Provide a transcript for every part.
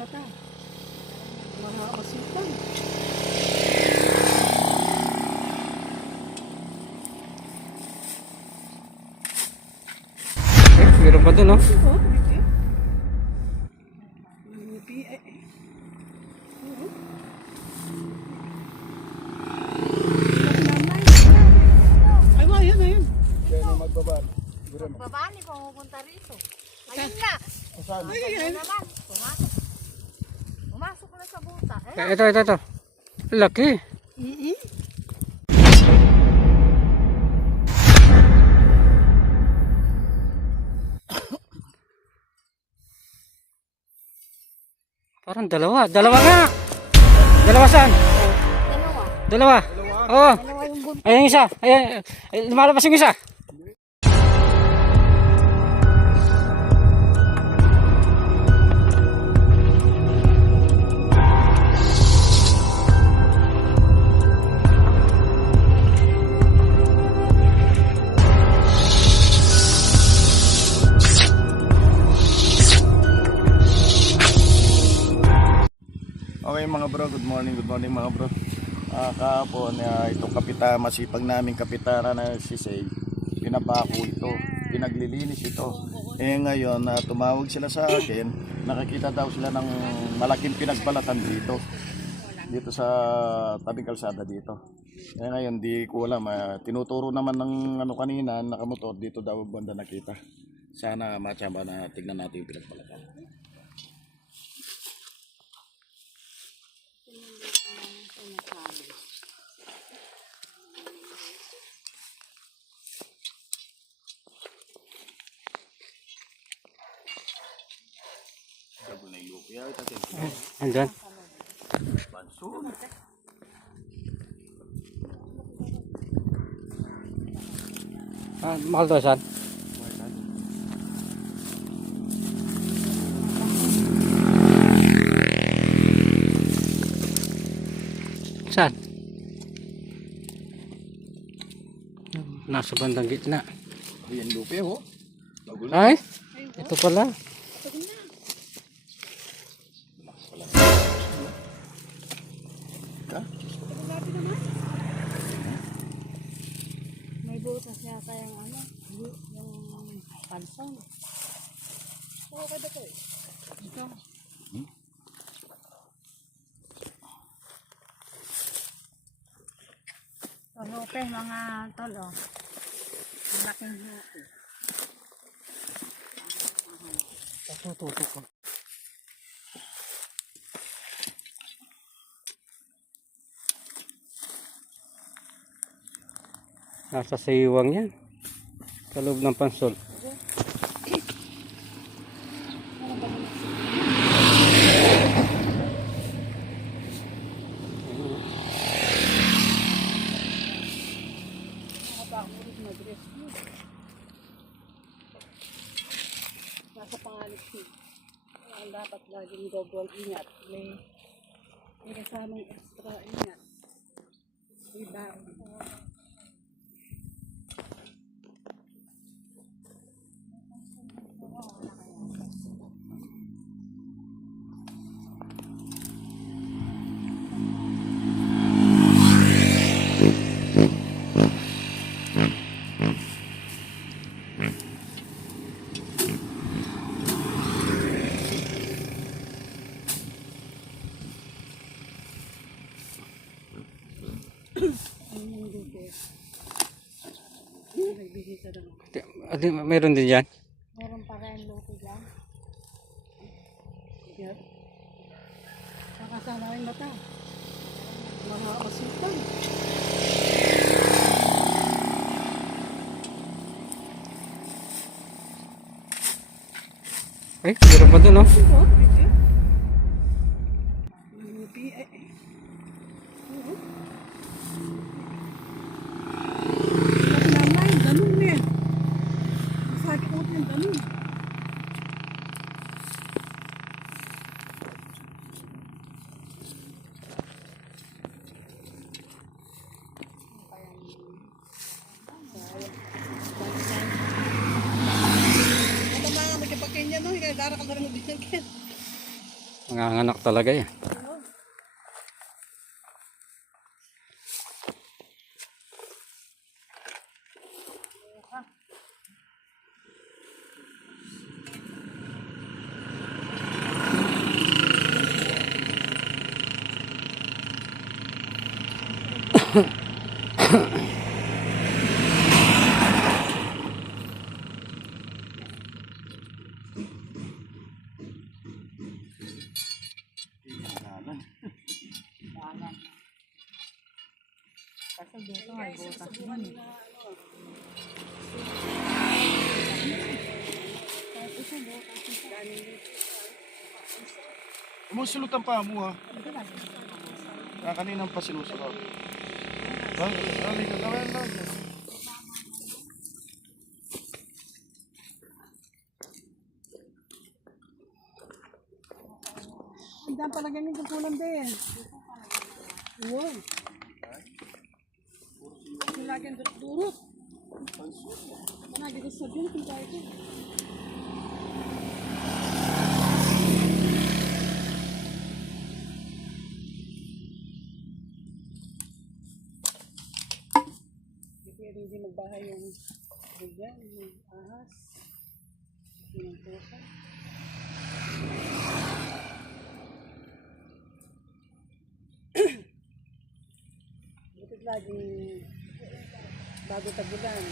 mata. Mga kasitan. Meron pa dun, oh. Ay, wa, yan, ayun. Kaya na magbaba. Baba ni pumunta rito. Ayun na. Saan? Ay, ayun. Naman. Pumasok. Pumasok na sa buta. Ito. Laki. Parang dalawa. Dalawa nga. Dalawa saan? Dalawa. Dalawa. Oo. Dalawa yung bunta. Ayan yung isa. Ayan. Lumalabas yung isa. Okay mga bro, good morning mga bro. Kahapon, itong masipag naming kapitana na si Say, pinabako ito, pinaglilinis ito. Ngayon, tumawag sila sa akin, nakakita daw sila ng malaking pinagbalatan dito sa tabing kalsada dito. Ngayon, di ko alam, tinuturo naman ng kanina, nakamotor, dito daw banda nakita. Sana matsamba na tignan natin yung pinagbalatan. Andyan. Mahal to saan? Saan? Nasa bandang gitna. Ayan lupi ho. Ay, ito pala. May butas yata yung yung panson. Okay ba ito? Ito. Tolope mga tolo. Malaking hupi. Tututok ko. Nasa sayiwang yan. Sa loob ng pansol. Nasa pangalit siya. Ang dapat laging double ingat. May kasamang extra ingat. Iba. Meron din dyan. Meron pa rin lupi dyan. Yan. Nakasama yung mata. Mga kasitan. Ay, meron pa dun, oh. Darakal na rin mo din yan. Nanganganak talaga yan. Kasi dito may butas nun. Umusulot ang paa mo ha. Kaninang pa sinusulot. Ang dami pala ganyan kung kulang din. Yun. Lagyan durot. Mana gitu sabihin kung tayo ito. Hindi magbahay yung bigyan, yung ahas, yung pusa. Butit laging bago tagulan.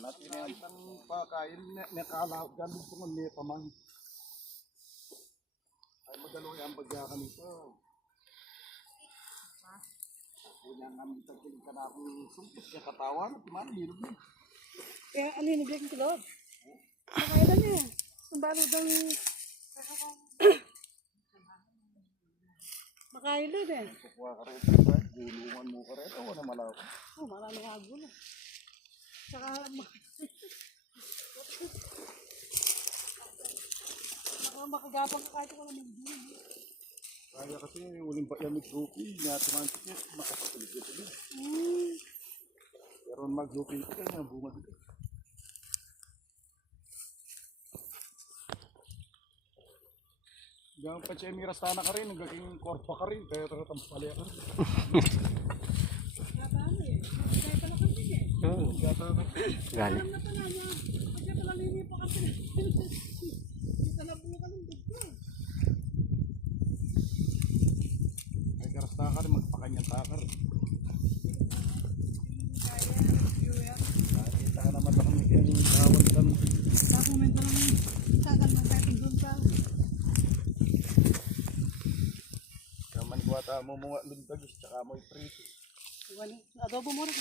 Natin ang pakain, nakalaw, galing po ng lipa man. Ay madalo yung bagya ka nito. Kaya namin tagkilig ka na akong sumpit niya katawan, timalilog niya. Kaya ano yung nagiging kilod? Makailan niya. Ang baludang makailan eh. Kukuha ka rin, gulungan mo ka rin, wala malaw. Oh, maraming agul. Saka makagapang ka kahit wala magdili. Kaya kasi uling pa yung mag-grouping, natimantik niya, makasapalik ito niya. Pero mag-grouping ito niya, bunga dito. Diyan pa siya mirastana ka rin, nagaging korpa ka rin, kaya tagatang palaya ka rin. Nadami eh. Kaya pala kasi eh. Galing. Alam na pala niya. Kasi pala lini pa kasi. Dito na po ka ng dito. Ay karastana ka rin, magpakanyang takar. Kaya, Julia. Nakita ka naman ako yung tawag ka nung Nakumenta lang sagal ng dating doon sa naman kuwata mo mga lundagis, tsaka mo iprito. adobo mo rin.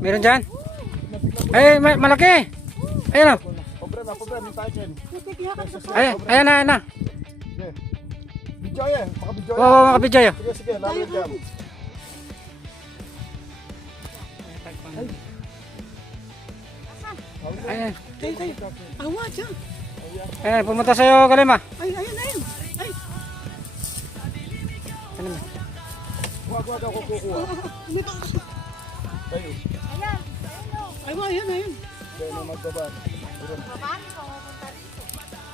Meron dyan? Ay, malaki! Ayan o. Pobre na tayo dyan. Ayan na. Sige. Video yan, makabidyo yan. Oo, makabidyo yun. Sige, lalo yan. Ayan. Awa dyan. Ayan, pumunta sa'yo, Kalima. Ay. Ay. Kuha daw ko kukuha. Hindi pa. Tayo. Ay, ayun. Kaya na magbaba. Babaan ko, pupunta rito.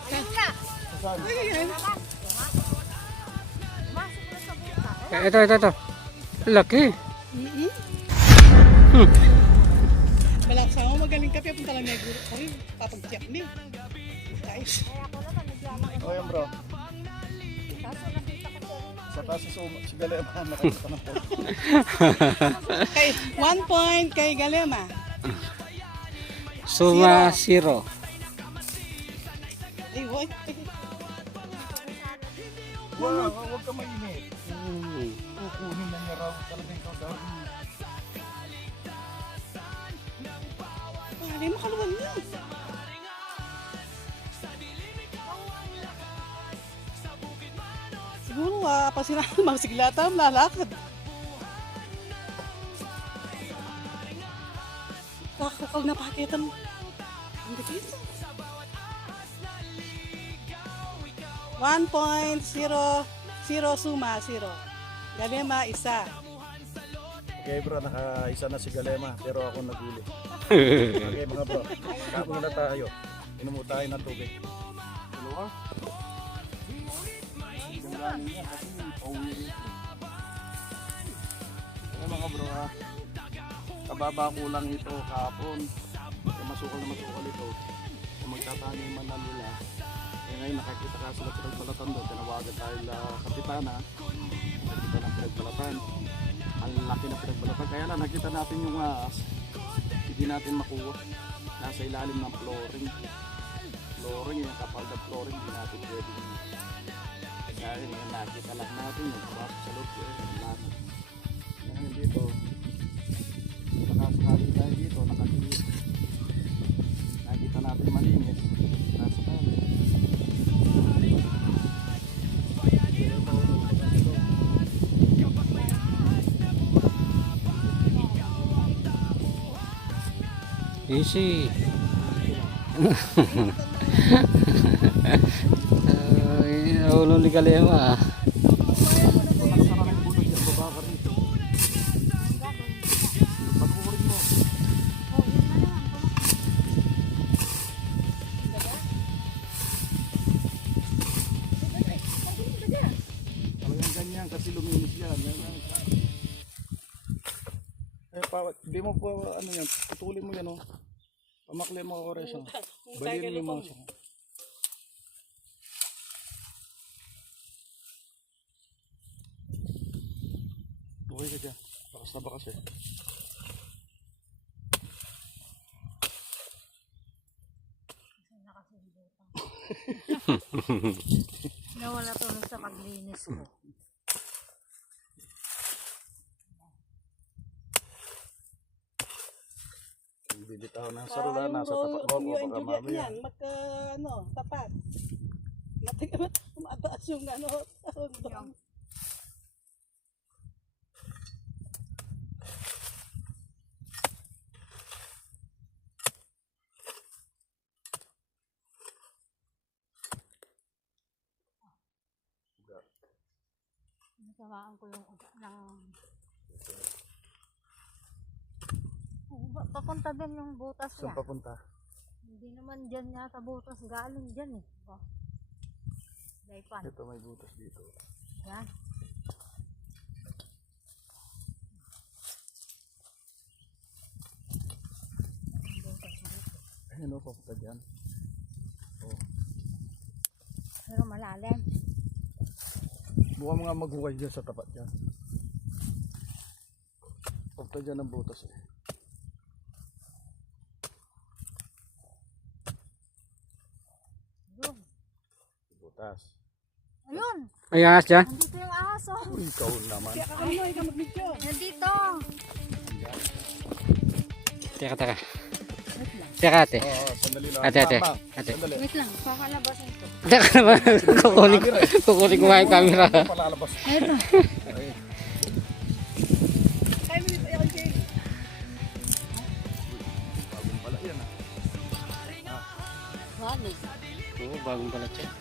Ayun na. Saan? Ay. Pumasok na sa buta. Ito. Laki. Malaksa mo, magaling ka. Punta lang niya guro. Ay, papagtiyak niya. Guys. Kaya ako naman, naglaman. O yan bro. Kaso nakita ko siya. Sa taas si Galema, nakita ng po. Kay, 1 point kay Galema. Suma 0. Ay, boy. Wow, huwag ka mainit. Kukunin na niya raw talaga ikaw dahil. Ay, makaluwan niya. Siguro, pa sila magsiglata, lalakad. Kakakal na paketan. Ang dikit. 1.00 suma, 0. Galema, isa. Okay bro, naka-isa na si Galema pero ako naguli. Okay mga bro, kapo na tayo. Inom mo tayo ng tubig. Dalawa. Ganda niya kasi pauwi. Okay mga bro ha. Kababa ko lang ito kahapon. Masukal na masukal ito. Kung magtataniman na nila. Ngayon nakakita ka sila pinagbalatan doon. Tinawagan tayo na kapitana. Nakita ng pinagbalatan. Ang laki na pinagbalatan. Kaya na nakita natin yung ahas. Hindi natin makuha. Nasa ilalim ng flooring. Flooring, yung kapal na flooring. Hindi natin pwedeng. Kaya yung nakita lang natin. Yung kapasok sa loob. Ngayon dito. Nakasakali tayo dito. Nakakili. Nakita natin malinis. Nasa kali. Easy. Nahulong ni Galema. Talagang ganyan kasi luminis yan. Di mo po ano yan, putulin mo yan oh. Pamakli mo ako rin siya. Balin mo siya. Okay ka dyan. Bakas na bakas eh. Nawala tulong sa paglinis ko. Bibitaw ng sarula nasa tapat mo o baka mamaya. Magka, tapat. Mataas yung doon. Nasamaan ko yung uga ng... Papunta din yung butas Saan niya. papunta? Hindi naman dyan niya sa butas. Galing dyan eh. Oh. Daipan. Ito may butas dito. Yan. Butas dito. Ayun o, papunta dyan. Oh. Pero malalim. Buka mga maghuway dyan sa tapat dyan. Papunta dyan ang butas eh. Yun. Butas. Ayun. Ay, ahas dyan. Nandito yung aso. Ikaw naman. Kaya kakano, ikaw mag-video. Nandito. Teka, teka. Teka, ate. Oo, sandali lang. Ate, ate. Tama. Ate. Sandali. Wait lang. Kakalabasin ko. Teka naman. Kukunin ko nga yung camera. Palalabas. Ito. Ay, Kaya mo dito, yung Jay. bagong pala yan ah. Wali. Oo, bagong balat yan.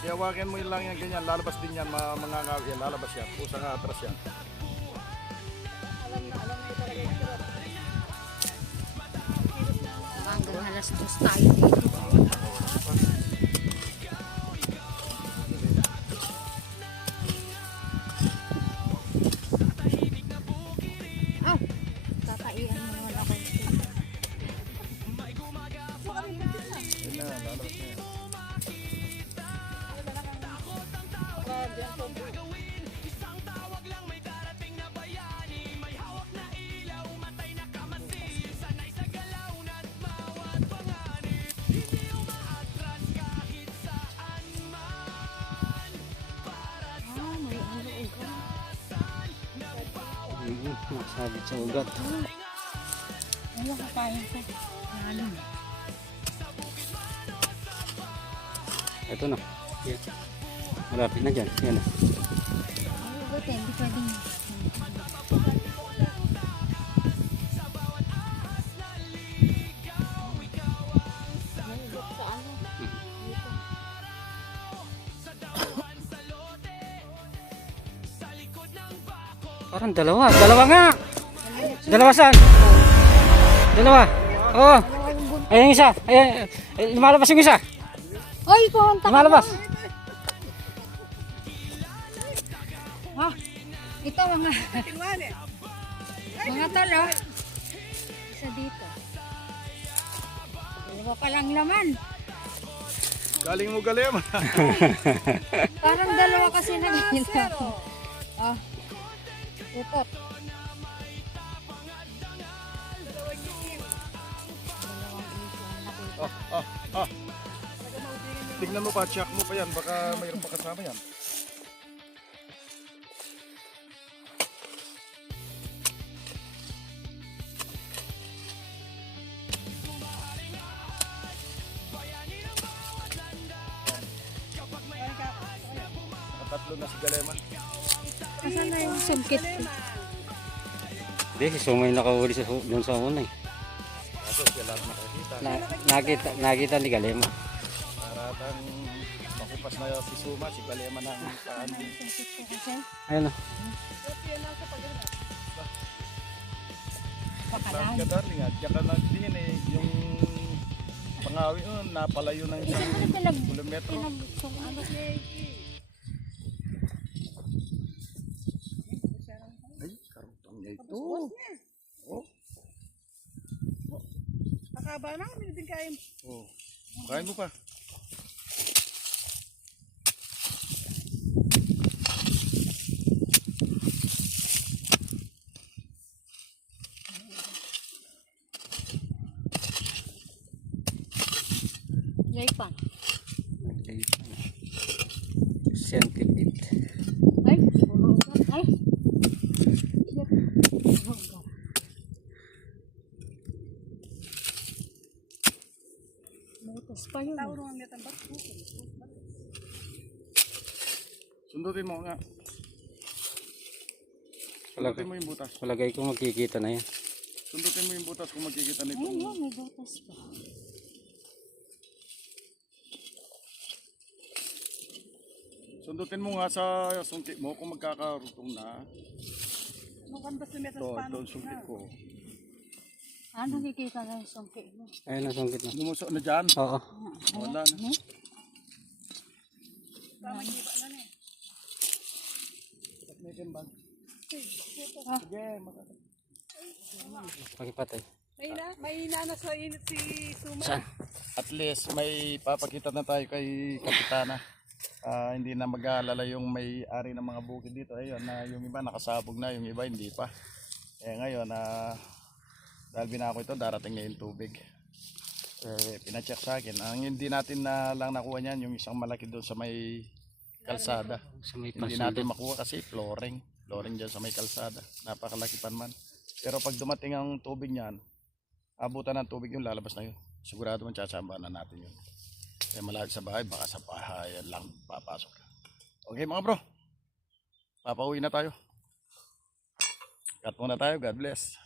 Kaya wagin mo lang yan ganyan. Lalabas din yan. Mga yan. Lalabas yan. Pusang atras yan. Alam na talaga yung sirap. Hanggang alas 2 tayo dito. Aw! Tataian mo naman ako. Yan na, lalabas na yan. Ah, may ano ugat. Nasabit sa ugat. Ano ka tayo sa lalim? Ito na. Yan. Malapit na dyan. Yan na. Ay, ugat eh. Hindi pwedeng. Parang dalawa. Dalawa nga. Dalawa saan? Dalawa. Oo. Ayun yung isa. Ayun. Lumalabas yung isa. Ay, kontak. Lumalabas. Ah, ito mga mga talo. Isa dito. Dalawa pa lang laman. Galing mo galim. Parang dalawa kasi nagkita. Ah. Upot. Tingnan mo pa, check mo pa yan. Baka mayroon pa kasama yan. Tatlo na si Galema. Asan na yung sungkit? Hindi, si Sumay nakahuli doon sa una eh. Kaso siya lang nakakita. Nakita ni Galema. Paratang makupas na si Suma, si Galema ng paan. Ayun o. Lahat ka darling, at diyan ka lang din eh. Yung pangawi nun, napalayo ng isang kilometro. Ay, karutang niya ito. Oh, Nakaba na, hindi din kain. oh. Kain mo pa. Jaipan. Centipede. Ay, ay. Butas pa yun. Tauro ang netang bat. Sundutin mo nga. Sundutin mo yung butas. Palagay ko magkikita na yan. Sundutin mo yung butas kung magkikita nito. Ayun yun, may butas pa. Sundutin mo nga sa sungkit mo kung magkakarutong na. Nung kandas na metas Ito paano. ang sungkit ko. Ano nakikita na yung sungkit mo? Ayun ang sungkit na. Lumusok na dyan. Oo. Wala na. Tama giba na eh. Sige, Pakipatay. May na sa init si Suma. Saan? at least may papakita na tayo kay Kapitana. Hindi na mag-aalala yung may-ari ng mga bukid dito. Ayun, na yung iba nakasabog na, yung iba hindi pa. Ngayon, dahil binako ito, darating ngayon tubig. Pinacheck sa akin. Ang hindi natin na lang nakuha niyan, yung isang malaki doon sa may kalsada. Sa may Hindi natin makuha kasi flooring. Flooring dyan sa may kalsada. Napakalaki pa man. Pero pag dumating ang tubig niyan, abutan ng tubig yung lalabas na yun. Sigurado man tsatsambahan na natin yun. Malapit sa bahay, baka sa bahay lang papasok. Okay mga bro, papauwi na tayo. Cut muna tayo, God bless.